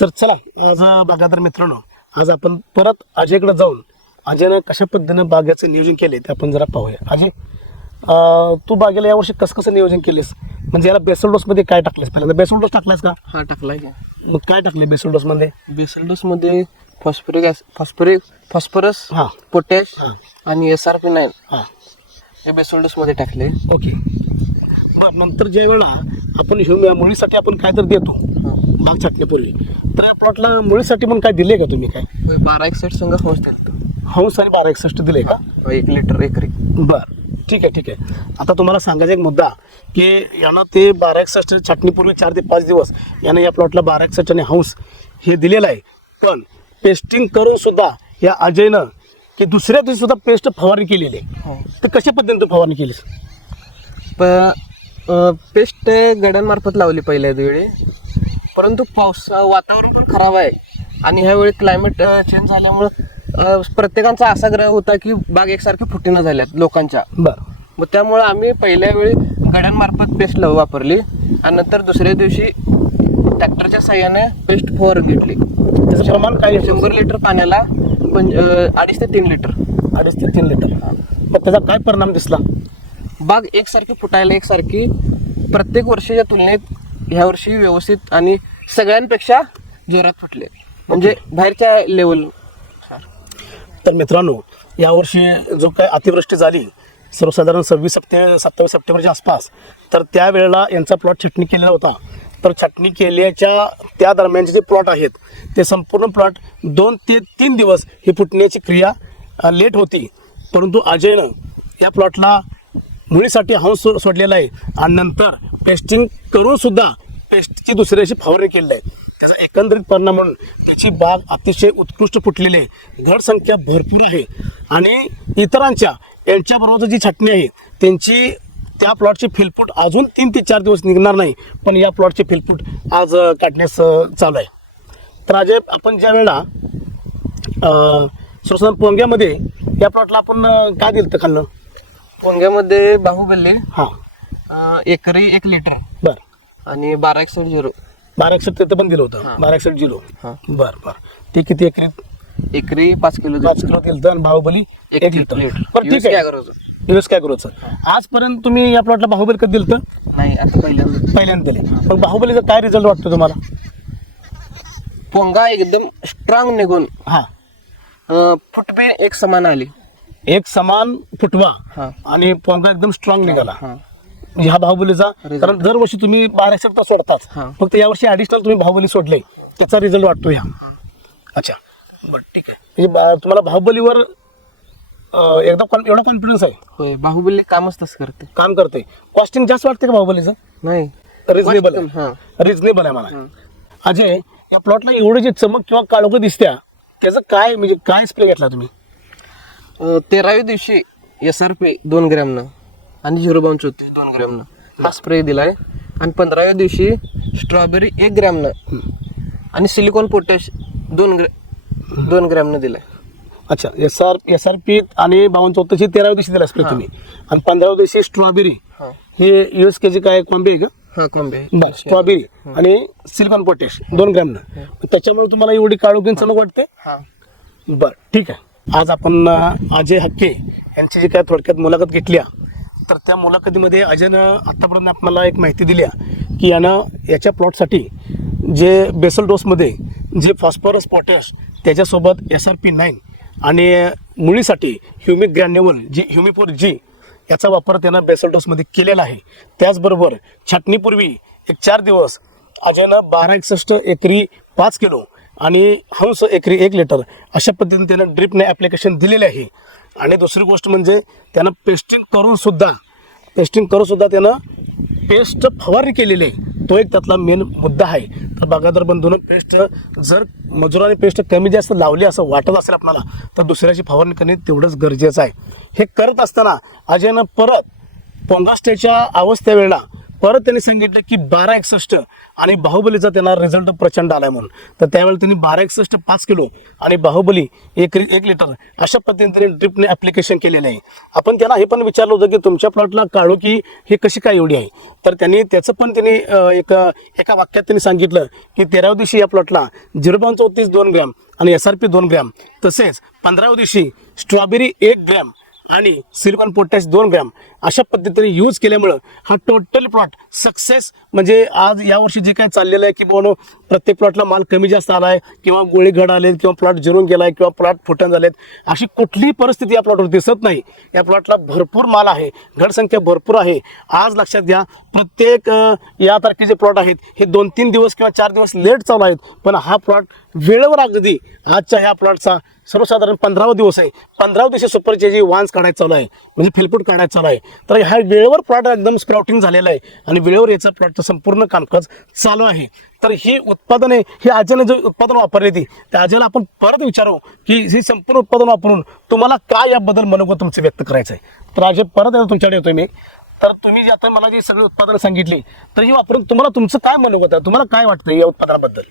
तर चला आज बागायतदार मित्रांनो, आज आपण परत अजयकडे जाऊन अजयनं कशा पद्धतीनं बागेचं नियोजन केले ते आपण जरा पाहूया. अजय, तू बागेला यावर्षी कसं नियोजन केलेस? म्हणजे याला बेसल डोस मध्ये काय टाकलेस? पहिल्यांदा बेसल डोस टाकलास का? हा टाकलाय. मग काय टाकले बेसल डोस मध्ये? बेसल डोस मध्ये फॉस्फरस, हां पोटॅश हां आणि SRP9 हां हे बेसल डोस मध्ये टाकले. ओके. बरं, नंतर ज्या वेळेला आपण मुळीसाठी आपण काय तर देतो बाग छाटण्यापूर्वी, तर या प्लॉटला मुळीसाठी पण काय दिले का तुम्ही? काय 1261 संघ हौस दिलं. हौस आणि 1261 दिले का? 1 लिटर एकरी. बरं, ठीक आहे. आता तुम्हाला सांगायचा एक मुद्दा की यानं ते 1261 छाटणीपूर्वी 4 ते 5 दिवस यानं या प्लॉटला 1261 आणि हौस हे दिलेलं आहे. पण पेस्टिंग करून सुद्धा या अजयनं की दुसऱ्या दिवशी सुद्धा पेस्ट फवारणी केलेली आहे. तर कशा पद्धतीने तू फवारणी केलीस? पेस्ट गड्यांमार्फत लावली पहिल्या वेळी, परंतु वातावरण पण खराब आहे आणि ह्यावेळी क्लायमेट चेंज झाल्यामुळं प्रत्येकांचा असा ग्रह होता की बाग एकसारखी फुटीनं झाल्यात लोकांच्या. बरं, मग त्यामुळं आम्ही पहिल्या वेळी गड्यांमार्फत पेस्ट वापरली आणि नंतर दुसऱ्या दिवशी ट्रॅक्टरच्या साह्याने पेस्ट फवारणी घेतली. त्याचं प्रमाण काय आहे? 100 लिटर पाण्याला 2.5 ते 3 लिटर. 2.5 ते 3 लिटर. मग त्याचा काय परिणाम दिसला? बाग एकसारखी फुटायला एकसारखी प्रत्येक वर्षीच्या तुलनेत ह्या वर्षी व्यवस्थित आणि सगळ्यांपेक्षा जोरात फुटले, म्हणजे बाहेरच्या लेवल. तर मित्रांनो, यावर्षी जो काय अतिवृष्टी झाली सर्वसाधारण 27 सप्टेंबरच्या आसपास, तर त्यावेळेला यांचा प्लॉट छाटणी केलेला होता. तर छाटणी केल्याच्या त्या दरम्यानचे जे प्लॉट आहेत ते संपूर्ण प्लॉट 2 ते 3 दिवस ही फुटण्याची क्रिया लेट होती. परंतु अजयनं या प्लॉटला मुळीसाठी हौस सोडलेला आहे आणि नंतर पेस्टिंग करून सुद्धा पेस्टची दुसऱ्या दिवशी फवारणी केलेली आहे. त्याचा एकंदरीत परिणाम म्हणून त्याची बाग अतिशय उत्कृष्ट फुटलेली आहे. घड संख्या भरपूर आहे आणि इतरांच्या यांच्याबरोबर जी छाटणी आहे त्यांची त्या प्लॉटची फिलफूट अजून 3 ते 4 दिवस निघणार नाही, पण या प्लॉटची फिलफूट आज काढण्यास चालू आहे. तर अजय, आपण ज्या वेळेला सर्वसाधारण पोंग्यामध्ये या प्लॉटला आपण काय दिलं खाल्लं? पोंग्यामध्ये बाहुबली हां एकरी 1 लिटर बरं आणि 1261 1261 तिथं पण दिलं होतं. 1261 हां. बरं ते किती एकरी 5 किलो 5 किलो दिलं आणि बाहुबली 1 लिटर. बरं, ठीक आहे. दिवस काय करूचं? आजपर्यंत तुम्ही या प्लॉटला बाहुबली कधी दिलं? नाही, आता पहिल्यांदा दिले. मग बाहुबलीचा काय रिझल्ट वाटतो तुम्हाला? पोंगा एकदम स्ट्रॉंग निघून हां, फुटबे एक समान आली. एक समान फुटवा हां आणि पोंगा एकदम स्ट्रॉंग निघाला. हां. म्हणजे हा बाहुबलीचा, कारण दरवर्षी तुम्ही 1261 सोडताच, हां. फक्त यावर्षी ॲडिशनल तुम्ही बाहुबली सोडले, त्याचा रिझल्ट वाटतो ह्या. अच्छा, बरं, ठीक आहे. म्हणजे तुम्हाला बाहुबलीवर एवढा कॉन्फिडन्स आहे? होय, बाहुबली कामच तसं करते. काम करते. कॉस्टिंग जास्त वाटते का बाहुबलीचं? नाही, रिझनेबल आहे. हां. रिझनेबल आहे मला. अजय, या प्लॉटला एवढी जी चमक किंवा काळोख दिसत्या, त्याचं काय म्हणजे काय स्प्रे घेतला तुम्ही? 13व्या दिवशी SRP 2 ग्रॅमनं आणि 0.34 2 ग्रॅमनं हा स्प्रे दिलाय आणि 15व्या दिवशी स्ट्रॉबेरी 1 ग्रॅमनं आणि सिलिकॉन पोटॅश 2 ग्रॅमनं दिलाय. अच्छा, SRP आणि 52-34 13व्या दिवशी दिला स्प्रे तुम्ही, आणि 15व्या दिवशी स्ट्रॉबेरी हां. हे USK काय कॉम्बी आहे का? हां, कॉम्बे. बरं, स्ट्रॉबेरी आणि सिलिकॉन पोटॅश 2 ग्रॅमनं. त्याच्यामुळे तुम्हाला एवढी काळोखी चमक वाटते? हां. बरं, ठीक आहे. आज आपण अजय हक्के यांची जी काय थोडक्यात मुलाखत घेतल्या, तर त्या मुलाखतीमध्ये अजयनं आत्तापर्यंत आपल्याला एक माहिती दिली की यानं याच्या प्लॉटसाठी जे बेसल डोसमध्ये जे फॉस्फरस पोटॅश त्याच्यासोबत SRP9 आणि मुळीसाठी ह्युमिक ग्रॅन्युअल जी ह्युमिपोर जी याचा वापर त्यानं बेसल डोसमध्ये केलेला आहे. त्याचबरोबर छाटणीपूर्वी एक 4 दिवस अजयनं 1261 एकरी 5 किलो आणि हंस एकरी 1 लिटर अशा पद्धतीने त्यानं ड्रिपने ॲप्लिकेशन दिलेले आहे. आणि दुसरी गोष्ट म्हणजे त्यानं पेस्टिंग करून सुद्धा त्यानं पेस्ट फवारणी केलेली आहे. तो एक त्यातला मेन मुद्दा आहे. तर बागायतदार बंधूंनो, पेस्ट जर मजुराने पेस्ट कमी जास्त लावली असं वाटत असेल आपल्याला, तर दुसऱ्याची फवारणी करणे तेवढंच गरजेचं आहे. हे करत असताना अजयनं परत पोंगा स्टेजच्या अवस्थेवेळेला परत त्यांनी सांगितलं की 1261 आणि बाहुबलीचा त्यांना रिझल्ट प्रचंड आलाय म्हणून. तर त्यावेळी त्यांनी 1261 5 किलो आणि बाहुबली 1 लिटर अशा पद्धतीने त्यांनी ड्रिपने ॲप्लिकेशन केलेलं आहे. आपण त्यांना हे पण विचारलं होतं की तुमच्या प्लॉटला काळोखी ही कशी काय एवढी आहे. तर त्यांनी त्याचं पण त्यांनी एका वाक्यात त्यांनी सांगितलं की 13व्या दिवशी या प्लॉटला 0.34 2 ग्रॅम आणि SRP 2 ग्रॅम, तसेच 15व्या दिवशी स्ट्रॉबेरी 1 ग्रॅम आणि सिलिकॉन पोटॅश 2 ग्रॅम अशा पद्धतीने यूज केल्यामुळं हा टोटल प्लॉट सक्सेस. म्हणजे आज यावर्षी जे काही चाललेलं आहे की बाबा प्रत्येक प्लॉटला माल कमी जास्त आला आहे किंवा गोळी घड आलेत किंवा प्लॉट जिरून गेला आहे किंवा प्लॉट फुटून झालेत, अशी कुठलीही परिस्थिती या प्लॉटवर दिसत नाही. या प्लॉटला भरपूर माल आहे, घडसंख्या भरपूर आहे. आज लक्षात घ्या, प्रत्येक या तारखेचे प्लॉट आहेत हे 2-3 दिवस किंवा 4 दिवस लेट चालू आहेत, पण हा प्लॉट वेळेवर अगदी आजच्या ह्या प्लॉटचा सर्वसाधारण 15वा दिवस आहे. 15व्या दिवशी सुपरचे जी वान्स काढायचं चालू आहे, म्हणजे फिलपूट काढायचं चालू आहे. तर ह्या वेळेवर प्लॉट एकदम स्प्राउटिंग झालेला आहे आणि वेळेवर याचा प्लॉटचं संपूर्ण कामकाज चालू आहे. तर ही उत्पादने, ही अजयने जे उत्पादन वापरली ती त्या अजयला आपण परत विचारू की ही संपूर्ण उत्पादन वापरून तुम्हाला काय याबद्दल मनोगत तुमचं व्यक्त करायचं आहे. तर अजय परत आता तुमच्याकडे येतोय मी. तर तुम्ही जे आता मला जी सगळी उत्पादनं सांगितली तर ही वापरून तुम्हाला तुमचं काय मनोगत आहे, तुम्हाला काय वाटतं या उत्पादनाबद्दल?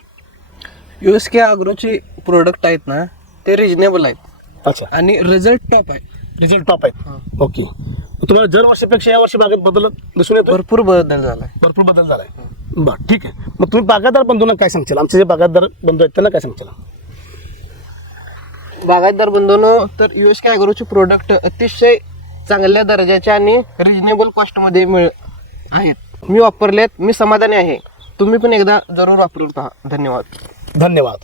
USK ॲग्रोचे प्रोडक्ट आहेत ना ते रिजनेबल आहेत. अच्छा, आणि रिझल्ट टॉप आहे. रिझल्ट टॉप आहेत. ओके, तुम्हाला दर वर्षापेक्षा या वर्षी बागेत बदल दिसून येतो? भरपूर बदल झालाय. भरपूर बदल झालाय. बरं, ठीक आहे. मग तुम्ही बागायतदार बंधूंना काय सांगशाल, आमचे जे बागायतदार बंधू आहेत त्यांना काय सांगशाल? बागायतदार बंधूंनो, तर USK ॲग्रोचे प्रोडक्ट अतिशय चांगल्या दर्जाचे आणि रिजनेबल कॉस्टमध्ये आहेत. मी वापरलेत, मी समाधानी आहे. तुम्ही पण एकदा जरूर वापरून पहा. धन्यवाद. धन्यवाद.